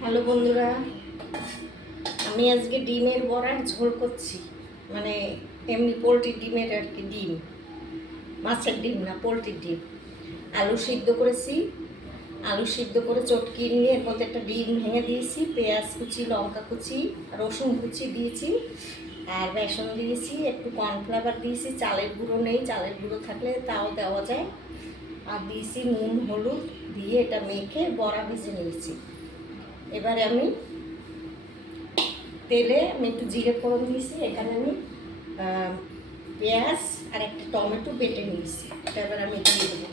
Hello বন্ধুরা, আমি আজকে ডিমের বড়ার ঝোল করছি। মানে এমনি পোলট্রির ডিমের আর কি, ডিম, মাছের ডিম না, পোলট্রির ডিম। আলু সিদ্ধ করেছি, আলু সিদ্ধ করে চটকি নিয়ে এর মধ্যে একটা ডিম ভেঙে দিয়েছি, পেঁয়াজ কুচি, লঙ্কা কুচি, রসুন কুচি দিয়েছি, আর বেসন দিয়েছি, একটু কর্নফ্লাওয়ার দিয়েছি। চালের গুঁড়ো নেই, চালের গুঁড়ো থাকলে তাও দেওয়া যায়। আর দিয়েছি নুন, হলুদ দিয়ে এটা মেখে বড়া ভেজে নিয়েছি। এবারে আমি তেলে একটু জিরে ফোড়ন দিয়েছি। এখানে আমি পেঁয়াজ আর একটা টমেটো বেটে নিয়েছি, এটা এবার আমি দিয়ে দেবো।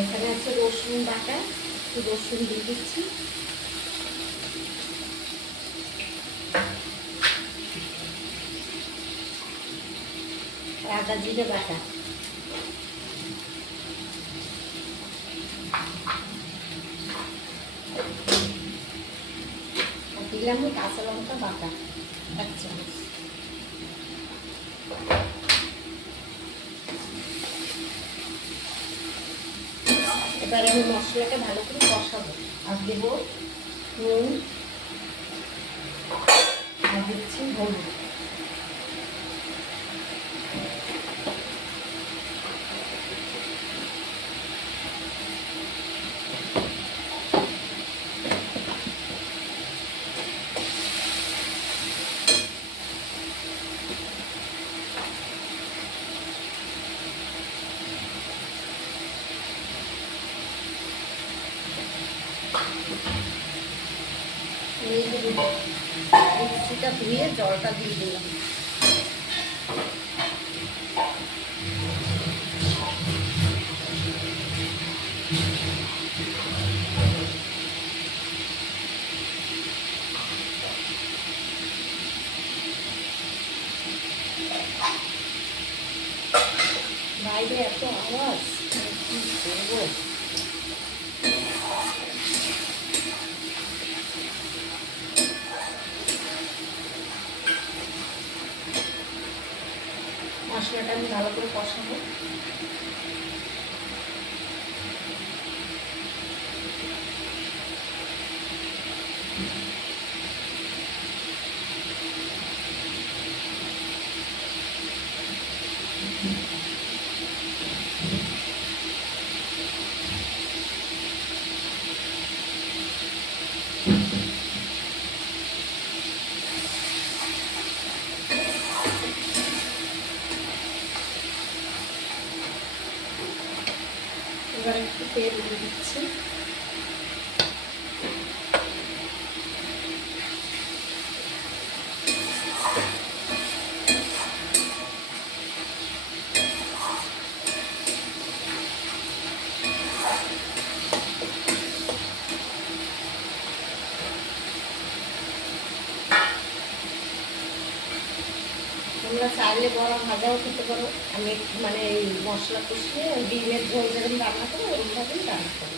এখানে আছে রসুন বাটা, একটু রসুন দিয়ে দিচ্ছি। আদা জিরে বাটা দিলাম, কাঁচা লঙ্কা বাটা এক চামচ। এবারে আমি মশলাটা ভালো করে কষাবো। আর দেবো নুন, আর দিচ্ছি হলুদ। মিক্সিটা ধুয়ে জলটা দিয়ে দিলাম। বাইরে এত আওয়াজ, কি করবো। মশলাটা আমি ভালো করে কষাবো। এবার একটু তেল দিয়ে দিচ্ছি। তোমরা চাইলে বড়া ভাজাও খেতে পারো। আমি মানে এই মশলা কষিয়ে ডিমের ঝোল যেরকম রান্না করো ওইভাবেই রান্না করো।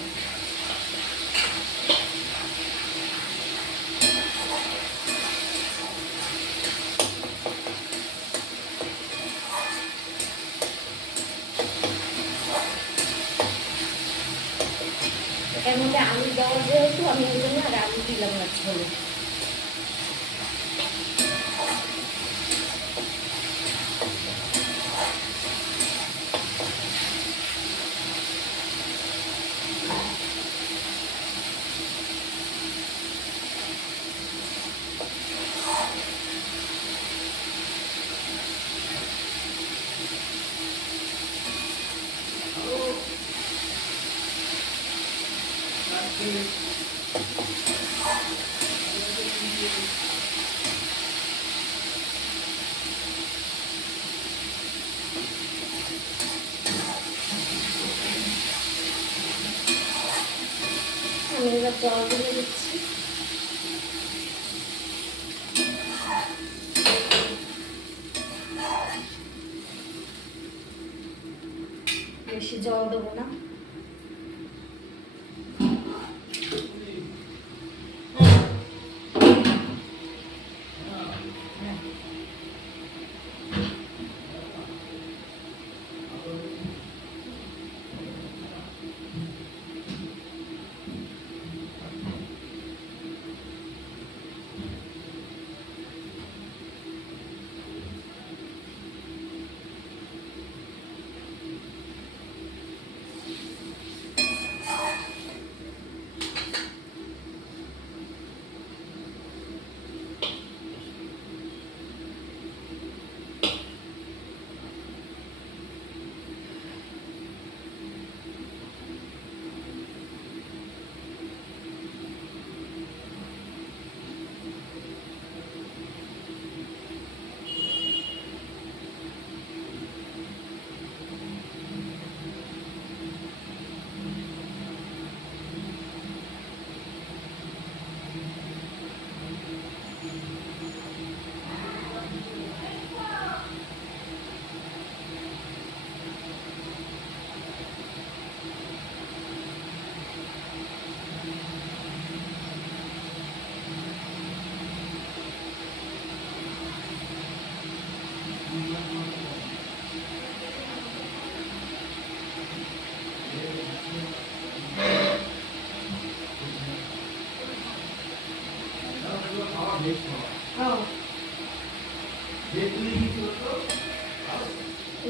এটার মধ্যে আলু দেওয়া যেহেতু আমি ওই জন্য আর আলু দিলাম না ঝোলে। আমি এবার জল দিয়ে দিচ্ছি। বেশি জল দেবো না। হ্যাঁ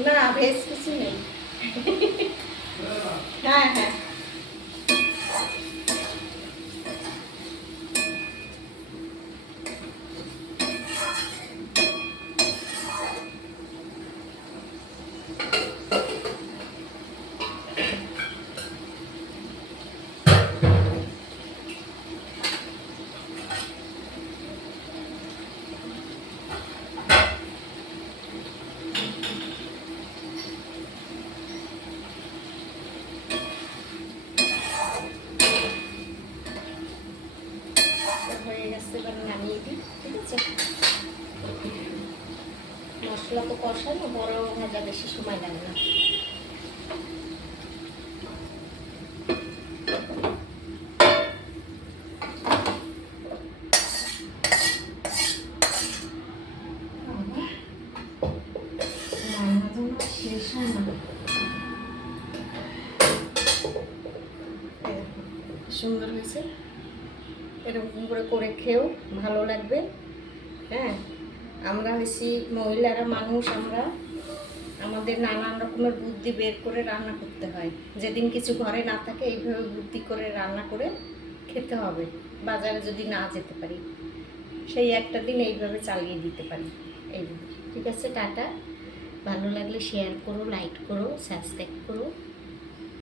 না ভেজ কিছু নেই। হ্যাঁ হ্যাঁ হয়ে গেছে, এবার নামিয়ে দিই। ঠিক আছে, মশলা তো কষানো, বড় ভাজা বেশি সময় লাগে না। শেষ হয় না। সুন্দর হয়েছে, এরকম করে করে খেয়েও ভালো লাগবে। হ্যাঁ, আমরা হয়েছি মহিলারা মানুষ, আমরা আমাদের নানান রকমের বুদ্ধি বের করে রান্না করতে হয়। যেদিন কিছু ঘরে না থাকে এইভাবে বুদ্ধি করে রান্না করে খেতে হবে। বাজারে যদি না যেতে পারি, সেই একটা দিন এইভাবে চালিয়ে দিতে পারি। এইভাবে। ঠিক আছে, টাটা। ভালো লাগলে শেয়ার করো, লাইক করো, সাবস্ক্রাইব করো।